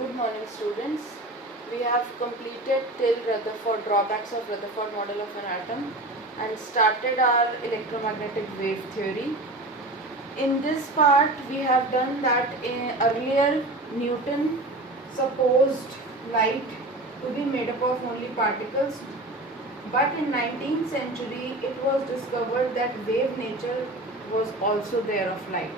Good morning, students. We have completed till Rutherford drawbacks of Rutherford model of an atom and started our electromagnetic wave theory. In this part, we have done that earlier Newton supposed light to be made up of only particles, but in 19th century it was discovered that wave nature was also there of light.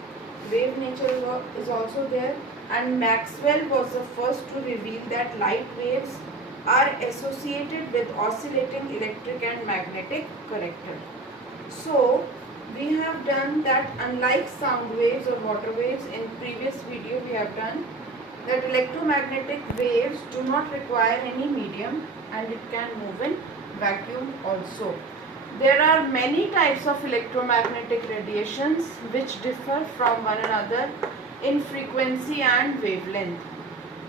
Wave nature is also there, and Maxwell was the first to reveal that light waves are associated with oscillating electric and magnetic character. So we have done that unlike sound waves or water waves, in previous video we have done that electromagnetic waves do not require any medium and it can move in vacuum also. There are many types of electromagnetic radiations which differ from one another in frequency and wavelength.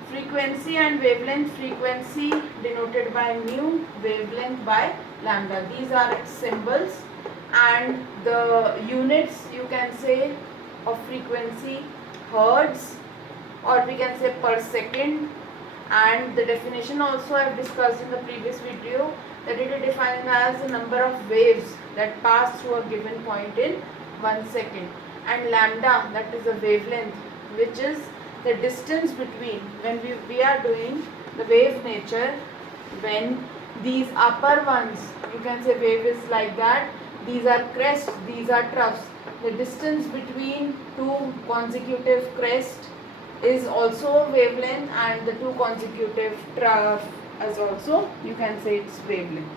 Frequency and wavelength, frequency denoted by mu, wavelength by lambda. These are its symbols, and the units you can say of frequency, hertz, or we can say per second, and the definition also I have discussed in the previous video, that it is defined as the number of waves that pass through a given point in 1 second, and lambda, that is the wavelength, which is the distance between when we are doing the wave nature, when these upper ones, you can say wave is like that, these are crests, these are troughs, the distance between two consecutive crests is also wavelength, and the two consecutive trough as also, you can say it's wavelength.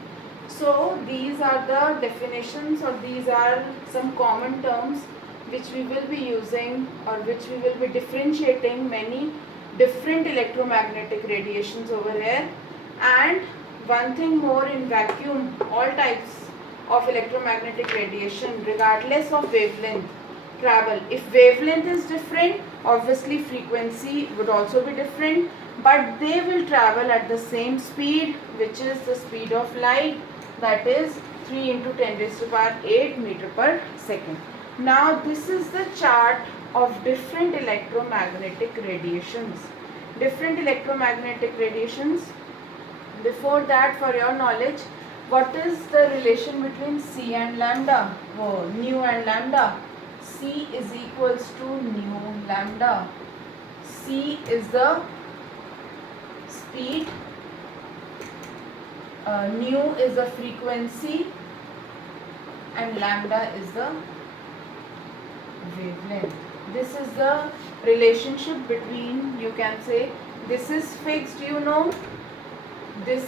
So these are the definitions, or these are some common terms which we will be using, or which we will be differentiating many different electromagnetic radiations over here. And one thing more, in vacuum all types of electromagnetic radiation regardless of wavelength travel. If wavelength is different, obviously frequency would also be different, but they will travel at the same speed, which is the speed of light, that is 3 into 10 raised to power 8 meter per second. Now this is the chart of different electromagnetic radiations. Different electromagnetic radiations. Before that, for your knowledge, what is the relation between C and lambda? Oh, nu and lambda. C is equals to nu lambda. C is the speed, nu is the frequency, and lambda is the wavelength. This is the relationship between, you can say, this is fixed, you know, this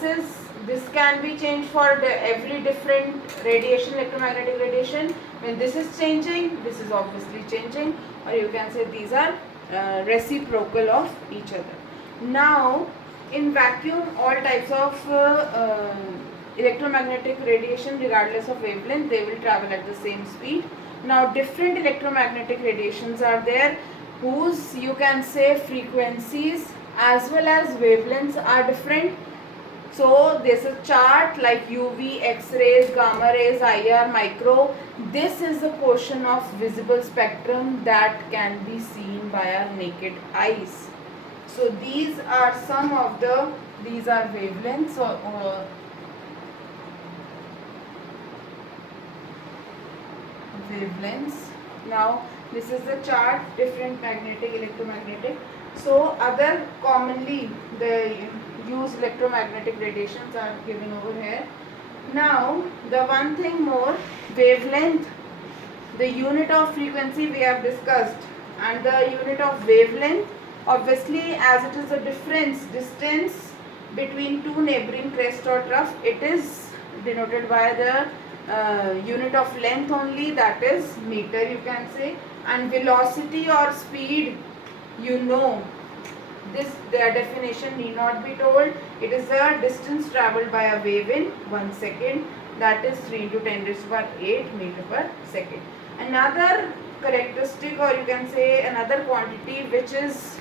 can be changed for every different radiation, electromagnetic radiation. When this is changing, this is obviously changing, or you can say these are reciprocal of each other. Now in vacuum, all types of electromagnetic radiation regardless of wavelength, they will travel at the same speed. Now different electromagnetic radiations are there whose, you can say, frequencies as well as wavelengths are different. So there's a chart like UV, X-rays, gamma rays, IR, micro. This is the portion of visible spectrum that can be seen by our naked eyes. So these are some of the, these are wavelengths or wavelengths. Now this is the chart, different magnetic, electromagnetic. So other commonly the used electromagnetic radiations are given over here. Now the one thing more, wavelength, the unit of frequency we have discussed, and the unit of wavelength, obviously as it is a distance between two neighboring crest or trough, it is denoted by the unit of length only, that is meter, you can say. And velocity or speed, you know, this their definition need not be told. It is the distance travelled by a wave in 1 second, that is 3 into 10 raised to power 8 meter per second. Another characteristic, or you can say another quantity which is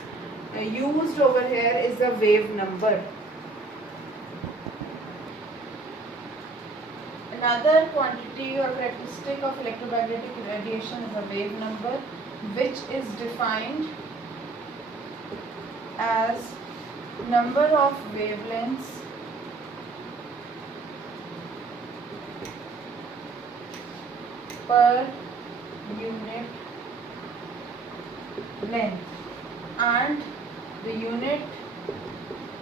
used over here, is the wave number. Another quantity or characteristic of electromagnetic radiation is a wave number, which is defined as number of wavelengths per unit length, and the unit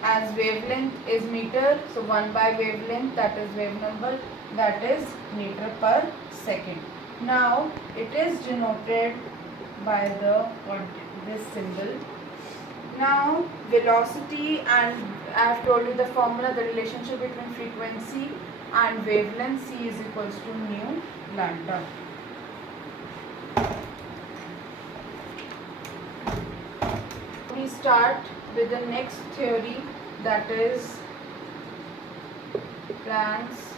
as wavelength is meter, so 1 by wavelength, that is wave number, that is meter per second. Now it is denoted by this symbol. Now velocity, and I have told you the formula, the relationship between frequency and wavelength, c is equals to nu lambda. We start with the next theory, that is Planck's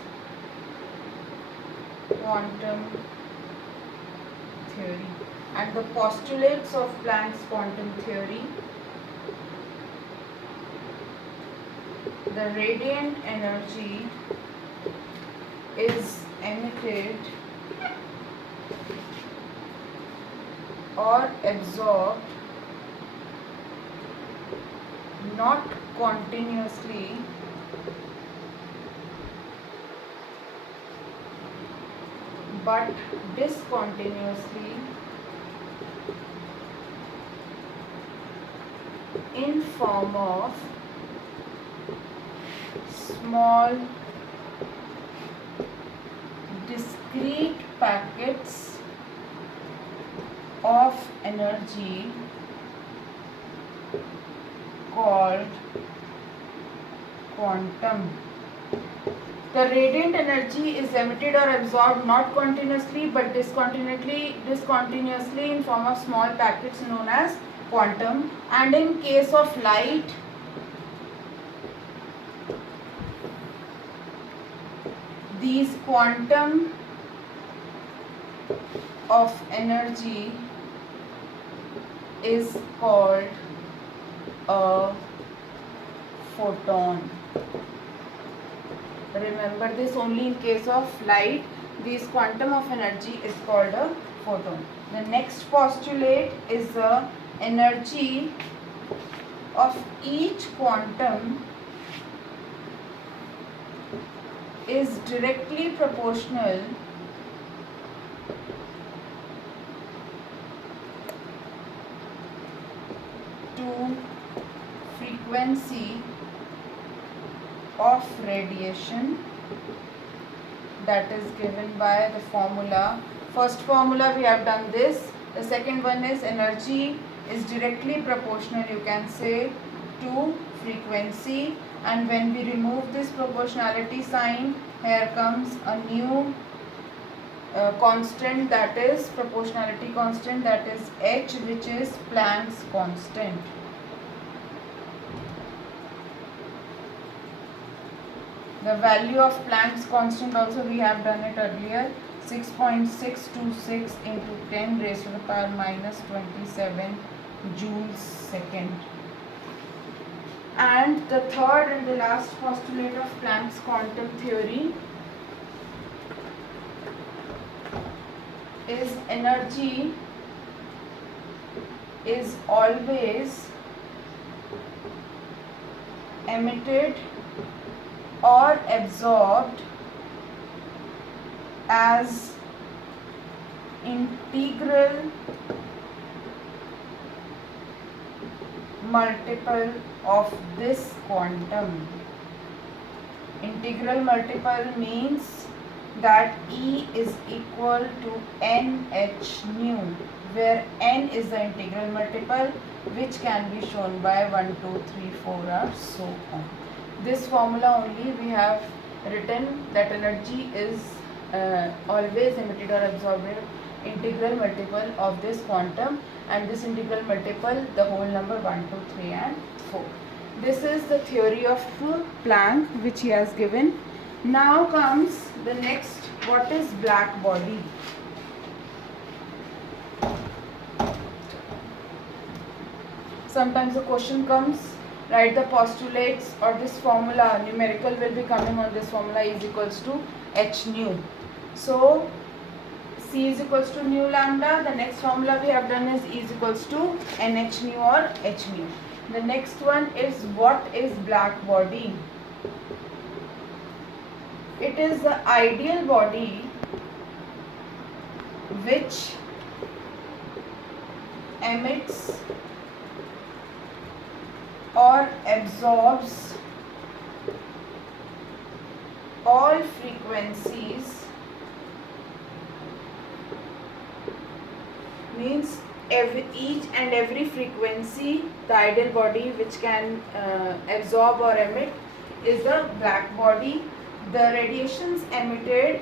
quantum theory. And the postulates of Planck's quantum theory: the radiant energy is emitted or absorbed not continuously but discontinuously in form of small discrete packets of energy called quantum. The radiant energy is emitted or absorbed not continuously but discontinuously in form of small packets known as quantum. And in case of light, these quantum of energy is called a photon. Remember this, only in case of light, this quantum of energy is called a photon. The next postulate is the energy of each quantum is directly proportional to frequency of radiation, that is given by the formula. First formula we have done this. The second one is energy is directly proportional, you can say, to frequency, and when we remove this proportionality sign, here comes a new constant, that is proportionality constant, that is h, which is Planck's constant. The value of Planck's constant also we have done it earlier, 6.626 into 10 raised to the power minus 27 joules second. And the third and the last postulate of Planck's quantum theory is energy is always emitted or absorbed as integral multiple of this quantum. Integral multiple means that E is equal to NH nu, where N is the integral multiple, which can be shown by 1, 2, 3, 4 or so on. This formula only we have written, that energy is always emitted or absorbed integral multiple of this quantum, and this integral multiple the whole number 1, 2, 3 and 4. This is the theory of Planck which he has given. Now comes the next, what is black body? Sometimes the question comes, write the postulates, or this formula, numerical will be coming on this formula, is equals to h nu. So C is equals to nu lambda. The next formula we have done is E is equals to NH nu or h nu. The next one is, what is black body? It is the ideal body which emits or absorbs all frequencies, means each and every frequency, the ideal body which can absorb or emit is the black body. The radiations emitted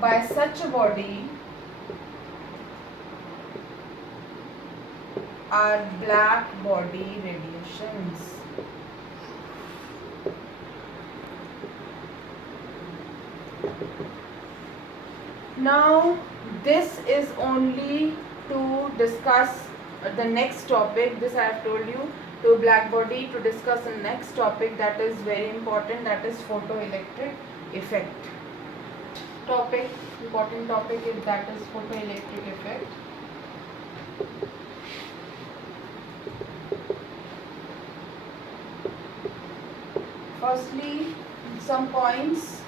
by such a body are black body radiations. Now this is only to discuss the next topic. This I have told you, to black body, to discuss the next topic that is very important, that is photoelectric effect. Important topic is, that is photoelectric effect. Firstly, some points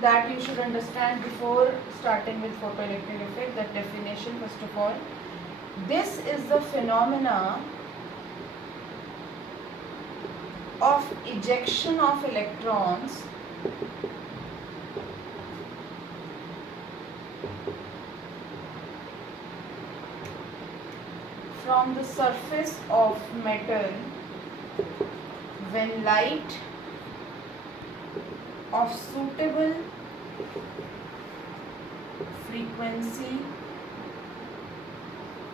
that you should understand before starting with photoelectric effect. The definition, first of all, this is the phenomena of ejection of electrons from the surface of metal when light of suitable frequency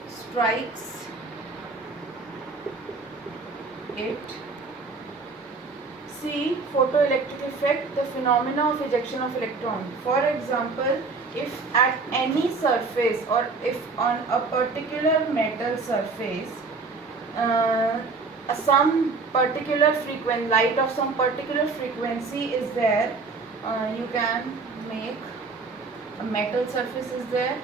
strikes it. See, photoelectric effect, the phenomena of ejection of electron. For example, if at any surface, or if on a particular metal surface, some particular frequency, light of some particular frequency is there, you can make a metal surface is there,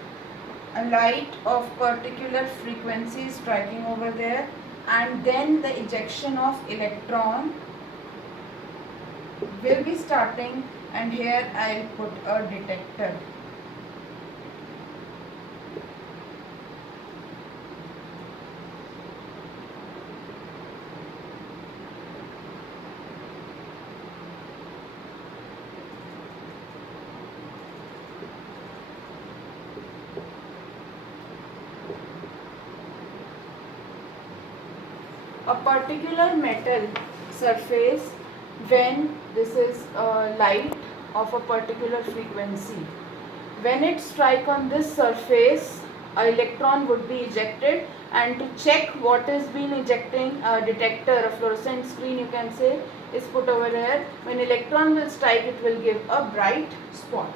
a light of particular frequency is striking over there, and then the ejection of electron will be starting, and here I will put a detector. A particular metal surface, when this is light of a particular frequency, when it strike on this surface, an electron would be ejected, and to check what is being ejecting, a detector, a fluorescent screen you can say, is put over here. When electron will strike, it will give a bright spot.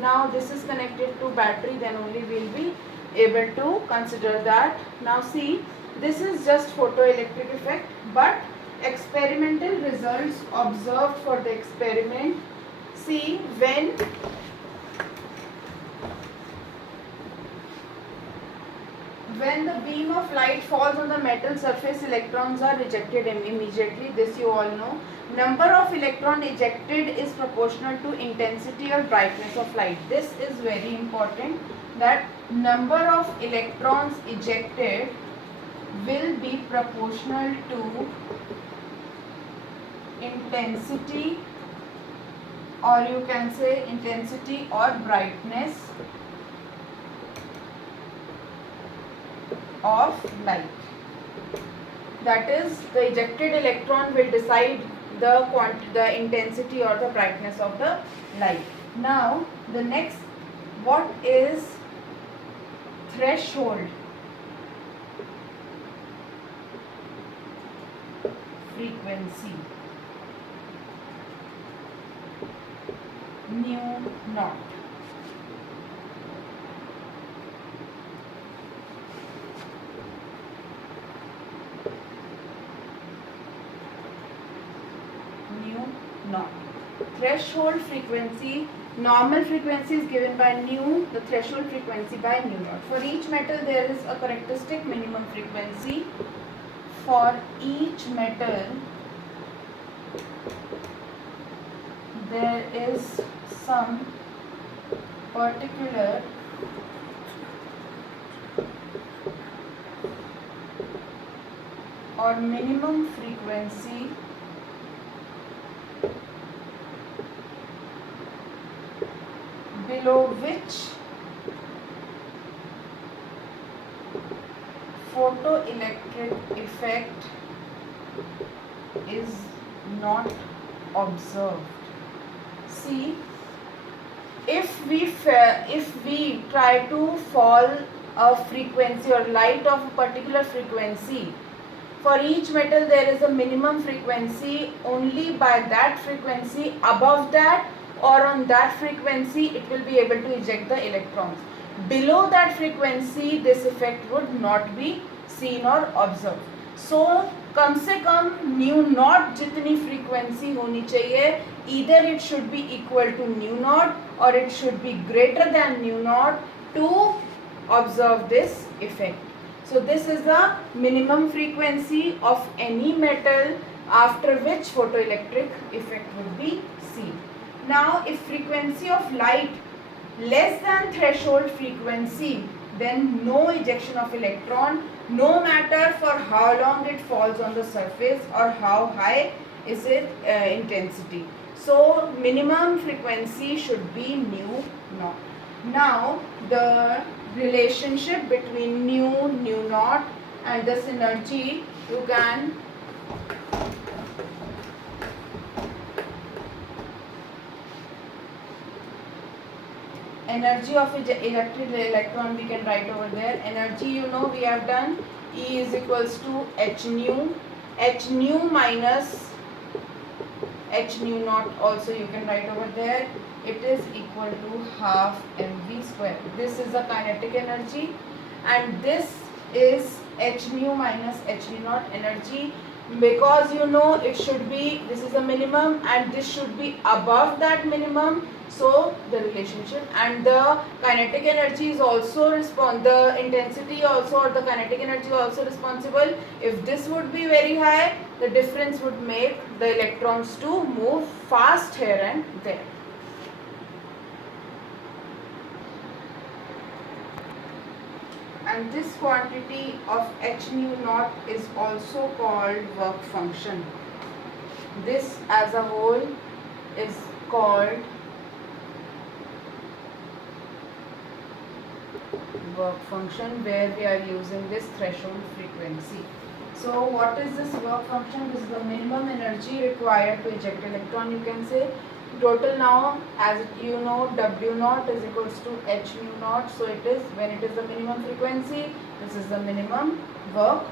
Now this is connected to battery, then only we will be able to consider that. Now see, this is just photoelectric effect, but experimental results observed for the experiment. See, when the beam of light falls on the metal surface, electrons are ejected immediately. This you all know. Number of electrons ejected is proportional to intensity or brightness of light. This is very important, that number of electrons ejected will be proportional to intensity, or you can say intensity or brightness of light. That is, the ejected electron will decide the intensity or the brightness of the light. Now the next, what is threshold frequency? Nu naught. Nu naught. Threshold frequency Normal frequency is given by nu, the threshold frequency by nu naught. For each metal there is a characteristic minimum frequency. For each metal there is some particular or minimum frequency below which photoelectric effect is not observed. See, if we try to fall a frequency or light of a particular frequency, for each metal there is a minimum frequency. Only by that frequency, above that or on that frequency, it will be able to eject the electrons. Below that frequency, this effect would not be seen or observed. So कम से कम new not जितनी frequency होनी चाहिए, either it should be equal to nu naught or it should be greater than nu naught to observe this effect. So this is the minimum frequency of any metal after which photoelectric effect would be seen. Now if frequency of light less than threshold frequency, then no ejection of electron, no matter for how long it falls on the surface or how high is its intensity. So minimum frequency should be nu naught. Now the relationship between nu naught and this energy, you can energy of electric electron we can write over there. Energy, you know, we have done E is equals to h nu minus h nu naught, also you can write over there. It is equal to half mv square. This is the kinetic energy and this is h nu minus h nu naught energy, because you know it should be, this is the minimum and this should be above that minimum. So the relationship, and the kinetic energy is also the intensity also, or the kinetic energy also responsible. If this would be very high, the difference would make the electrons to move fast here and there. And this quantity of h nu naught is also called work function. This as a whole is called work function, where we are using this threshold frequency. So what is this work function? This is the minimum energy required to eject electron, you can say. Total now, as you know, W naught is equals to h nu naught. So it is, when it is the minimum frequency, this is the minimum work,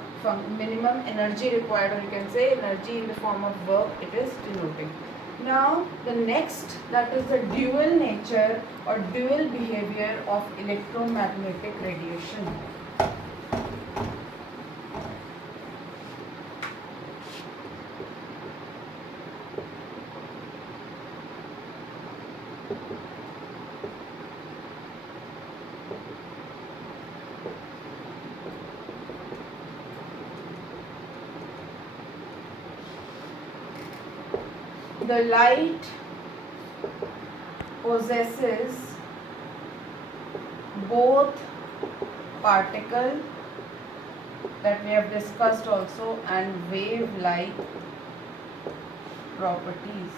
minimum energy required, or you can say energy in the form of work it is denoting. Now the next, that is the dual nature or dual behavior of electromagnetic radiation. The light possesses both particle, that we have discussed also, and wave-like properties.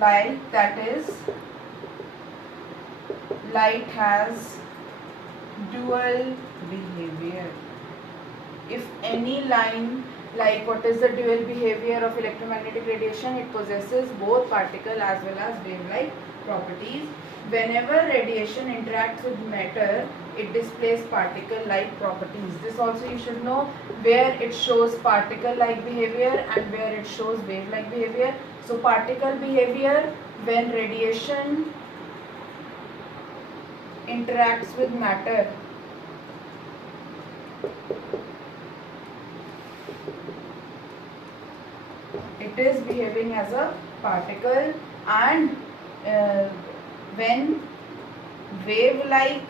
Light, that is, light has dual behavior. If any line, like what is the dual behavior of electromagnetic radiation? It possesses both particle as well as wave-like properties. Whenever radiation interacts with matter, it displays particle-like properties. This also you should know, where it shows particle-like behavior and where it shows wave-like behavior. So particle behavior, when radiation interacts with matter, it is behaving as a particle, and when wave-like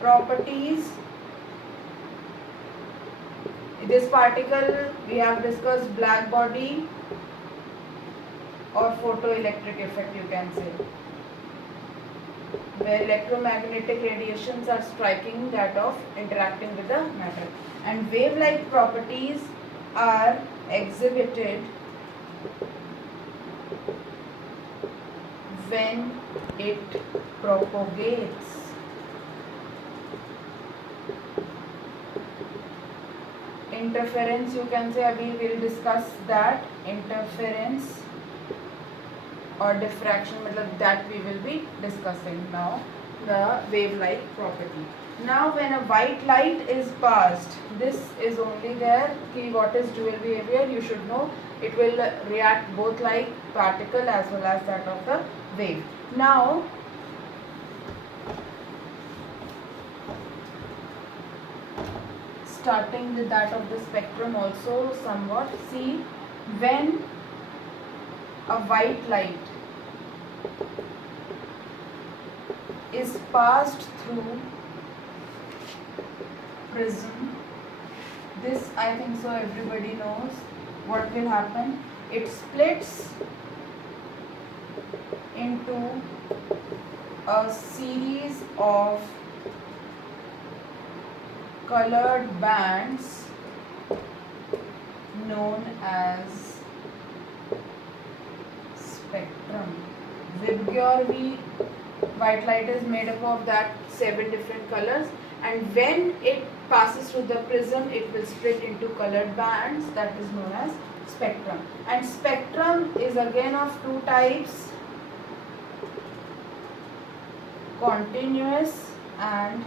properties, this particle we have discussed black body or photoelectric effect, you can say, where electromagnetic radiations are striking that of interacting with the matter, and wave-like properties are exhibited when it propagates. Interference, you can say, abhi we'll discuss that. Interference or diffraction, that we will be discussing now, the wave-like property. Now when a white light is passed, this is only there, what is dual behavior, you should know. It will react both like particle as well as that of the wave. Now starting with that of the spectrum also somewhat, see, when a white light is passed through prism, this I think so everybody knows what will happen. It splits into a series of colored bands known as spectrum. Vibgyor white light is made up of that 7 different colors, and when it passes through the prism, it will split into colored bands, that is known as spectrum. And spectrum is again of two types, continuous and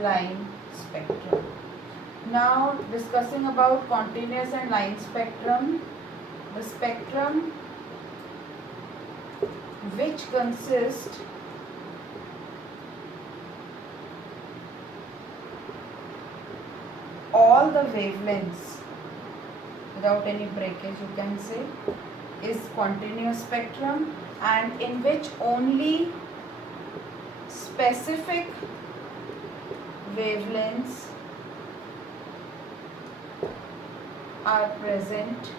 line spectrum. Now discussing about continuous and line spectrum, the spectrum which consists all the wavelengths without any breakage, you can say, is continuous spectrum, and in which only specific wavelengths are present,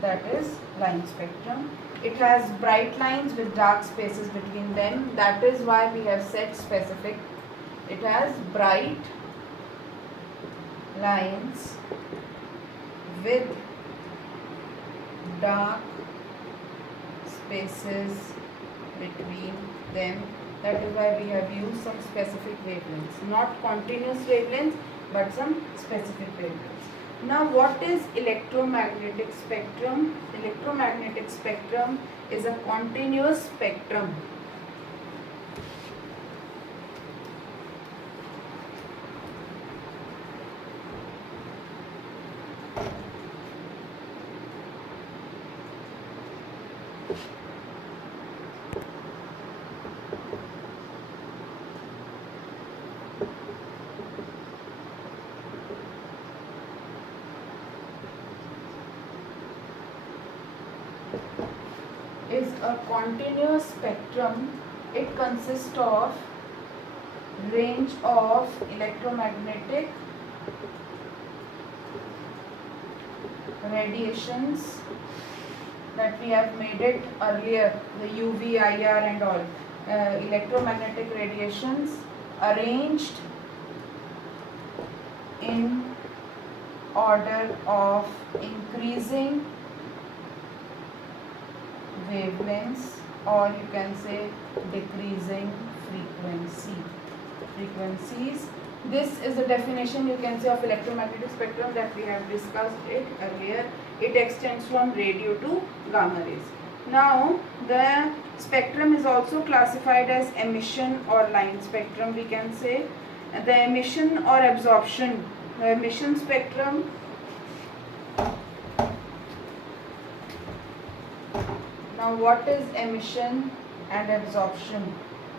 that is line spectrum. It has bright lines with dark spaces between them, that is why we have said specific. It has bright lines with dark spaces between them, that is why we have used some specific wavelengths, not continuous wavelengths but some specific wavelengths. Now what is electromagnetic spectrum? Electromagnetic spectrum is a continuous spectrum. Is a continuous spectrum. It consists of range of electromagnetic radiations that we have made it earlier, the UV, IR and all, electromagnetic radiations arranged in order of increasing wavelengths, or you can say decreasing frequencies. This is the definition, you can say, of electromagnetic spectrum that we have discussed it earlier. It extends from radio to gamma rays. Now the spectrum is also classified as emission or line spectrum, we can say. The emission or absorption, the emission spectrum Now what is emission and absorption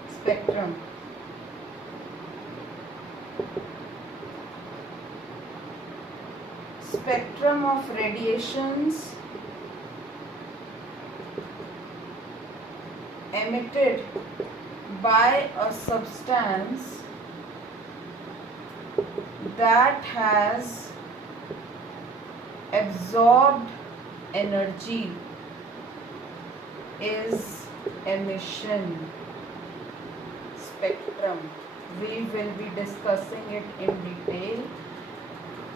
spectrum? Spectrum of radiations emitted by a substance that has absorbed energy is emission spectrum. We will be discussing it in detail.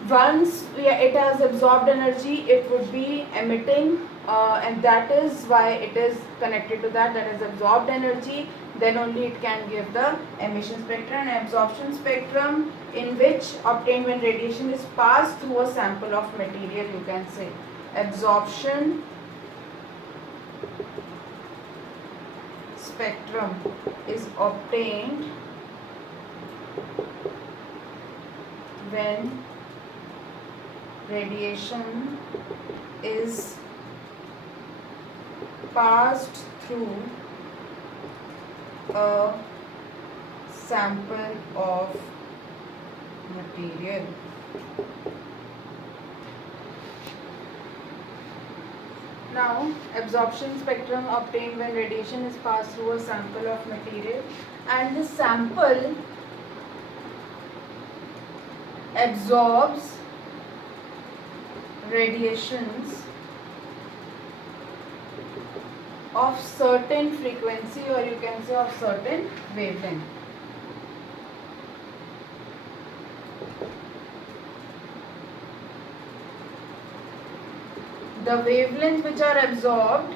Once it has absorbed energy, it would be emitting, and that is why it is connected to that has absorbed energy. Then only it can give the emission spectrum. And absorption spectrum, in which obtained when radiation is passed through a sample of material, you can say. Absorption spectrum is obtained when radiation is passed through a sample of material. Now, absorption spectrum obtained when radiation is passed through a sample of material, and the sample absorbs radiations of certain frequency, or you can say of certain wavelength. The wavelengths which are absorbed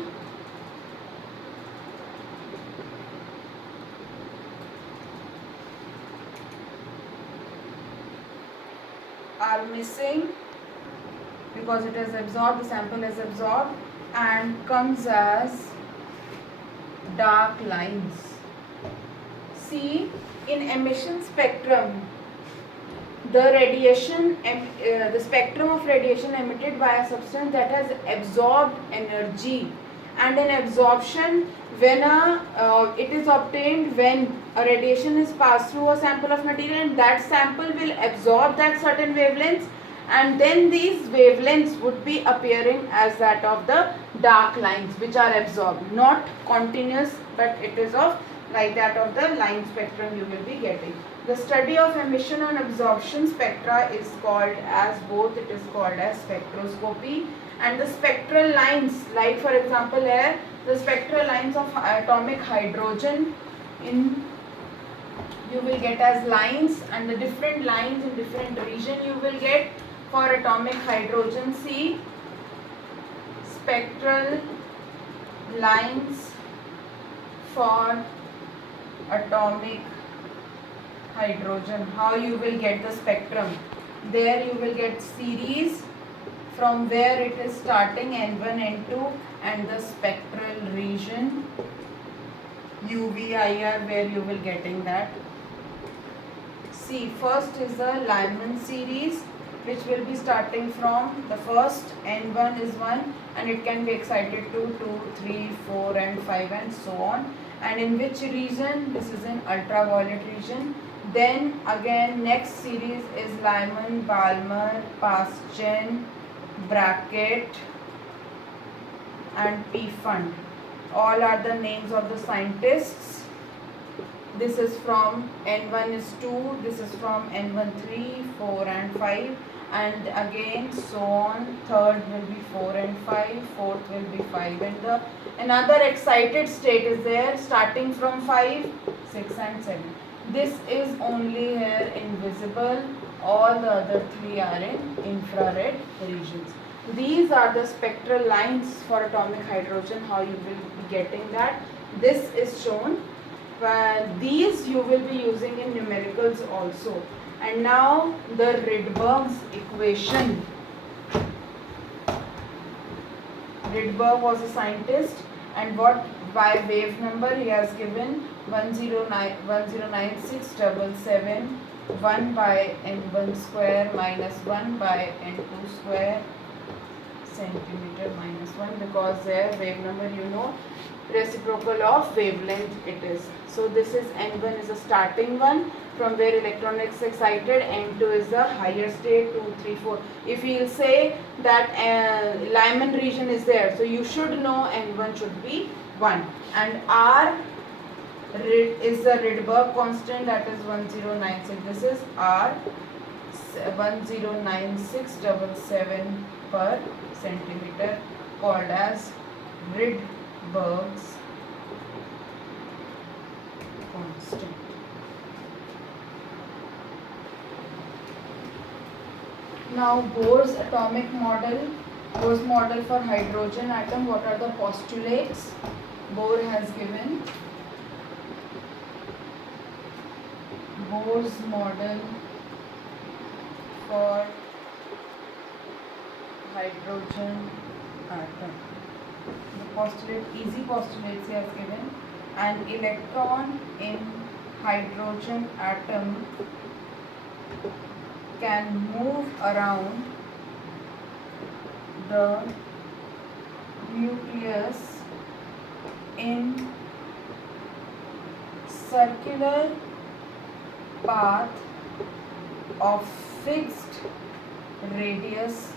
are missing because it is absorbed, the sample is absorbed and comes as dark lines. See, in emission spectrum, the radiation, the spectrum of radiation emitted by a substance that has absorbed energy, and in absorption, when it is obtained when a radiation is passed through a sample of material, and that sample will absorb that certain wavelengths, and then these wavelengths would be appearing as that of the dark lines which are absorbed, not continuous, but it is of like that of the line spectrum you will be getting. The study of emission and absorption spectra is called as both. It is called as spectroscopy. And the spectral lines, like for example here, the spectral lines of atomic hydrogen, in you will get as lines, and the different lines in different region you will get for atomic hydrogen. See, spectral lines for atomic hydrogen. How you will get the spectrum? There you will get series from where it is starting, N1, N2, and the spectral region UVIR, where you will getting that. See, first is the Lyman series, which will be starting from the first N1 is 1, and it can be excited to 2, 3, 4 and 5 and so on. And in which region? This is in ultraviolet region. Then again next series is Lyman, Balmer, Paschen, Brackett and Pfund. All are the names of the scientists. This is from N1 is 2, this is from N1 3, 4 and 5, and again so on. Third will be 4 and 5, fourth will be 5, and the another excited state is there starting from 5, 6 and 7. This is only here invisible, all the other 3 are in infrared regions. These are the spectral lines for atomic hydrogen, how you will be getting that. This is shown. These you will be using in numericals also. And now the Rydberg's equation. Rydberg was a scientist, and what by wave number he has given 109677, 1 by n1 square minus 1 by n2 square centimeter minus 1, because there wave number you know reciprocal of wavelength it is. So this is n1 is a starting one from where electron is excited, n2 is the higher state, 2, 3, 4. If you will say that Lyman region is there, so you should know n1 should be 1, and R is the Rydberg constant, that is 1096. This is R 109677 per centimeter, called as Rydberg's constant. Now Bohr's atomic model, Bohr's model for hydrogen atom. What are the postulates Bohr has given? Bohr's model for hydrogen atom. The postulate, easy postulates he has given. An electron in hydrogen atom can move around the nucleus in circular path of fixed radius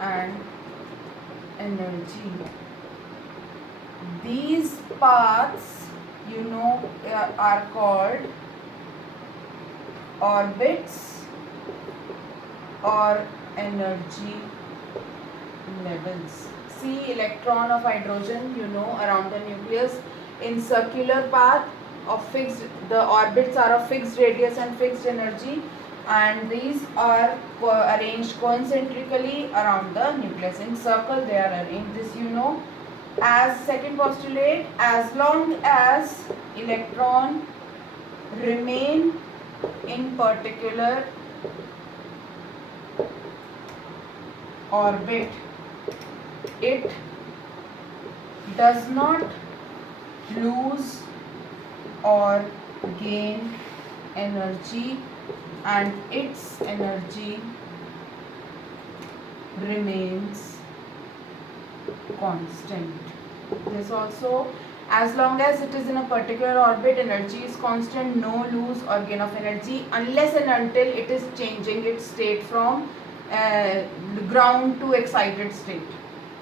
and energy. These paths, you know, are called orbits or energy levels. See, electron of hydrogen, you know, around the nucleus in circular path of fixed, the orbits are of fixed radius and fixed energy, and these are arranged concentrically around the nucleus. In circle they are arranged. This you know. As second postulate, as long as electron remain in particular orbit, it does not lose or gain energy, and its energy remains constant. This also, as long as it is in a particular orbit, energy is constant, no lose or gain of energy, unless and until it is changing its state from ground to excited state.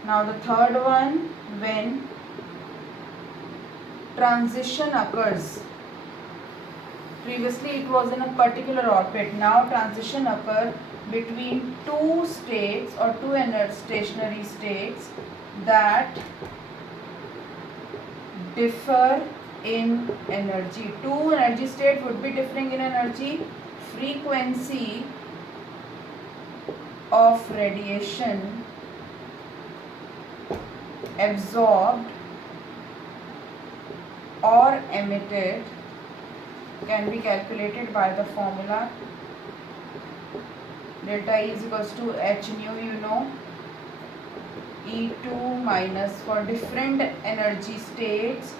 Now the third one, when transition occurs, previously it was in a particular orbit, now transition occurs between two states or two stationary states that differ in energy. Two energy states would be differing in energy. Frequency of radiation absorbed or emitted can be calculated by the formula delta E is equals to h nu, you know, E2 minus for different energy states,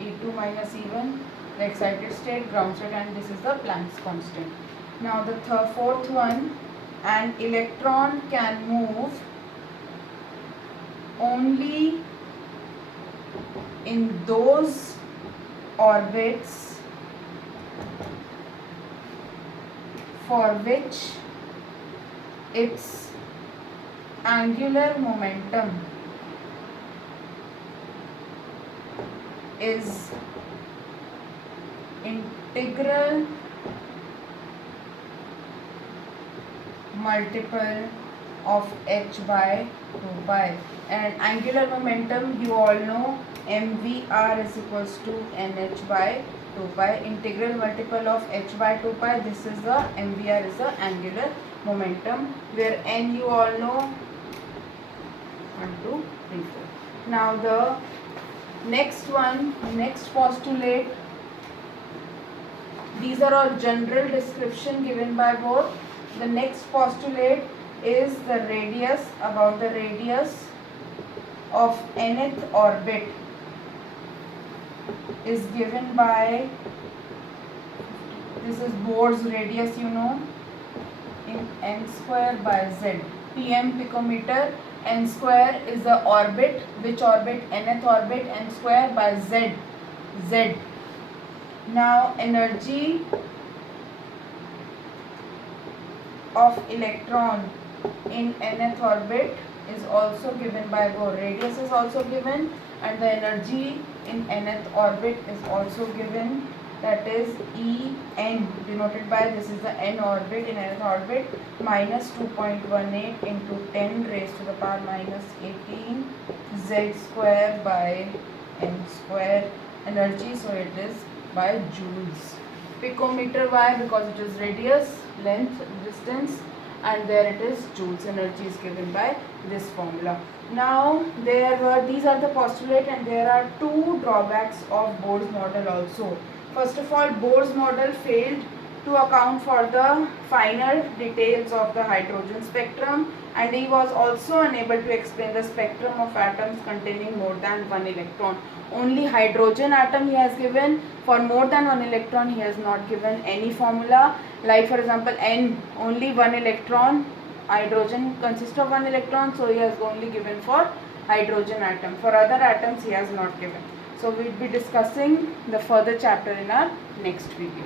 E2 minus E1, the excited state, ground state, and this is the Planck's constant. Now the fourth one, an electron can move only in those orbits for which its angular momentum is integral multiple of h by 2 pi. And angular momentum, you all know, mvr is equals to nh by 2 pi, integral multiple of h by 2 pi. This is the mvr is the angular momentum, where n you all know 1 2 3 4. Now the next one, next postulate, these are all general description given by Bohr. The next postulate is the radius, about the radius of nth orbit is given by, this is Bohr's radius, you know, in n square by z. Pm picometer, n square is the orbit, which orbit, nth orbit, n square by z, z. Now energy of electron in nth orbit is also given by Bohr. Radius is also given, and the energy in nth orbit is also given, that is En, denoted by, this is the n orbit in nth orbit, minus 2.18 into 10 raised to the power minus 18 z square by n square energy, so it is by joules. Picometer, why? Because it is radius, length, distance, and there it is, joules. Energy is given by this formula. Now these are the postulate, and there are two drawbacks of Bohr's model also. First of all, Bohr's model failed to account for the finer details of the hydrogen spectrum, and he was also unable to explain the spectrum of atoms containing more than one electron. Only hydrogen atom he has given. For more than one electron he has not given any formula. Like for example N, only one electron, hydrogen consists of one electron, so he has only given for hydrogen atom. For other atoms he has not given. So we will be discussing the further chapter in our next video.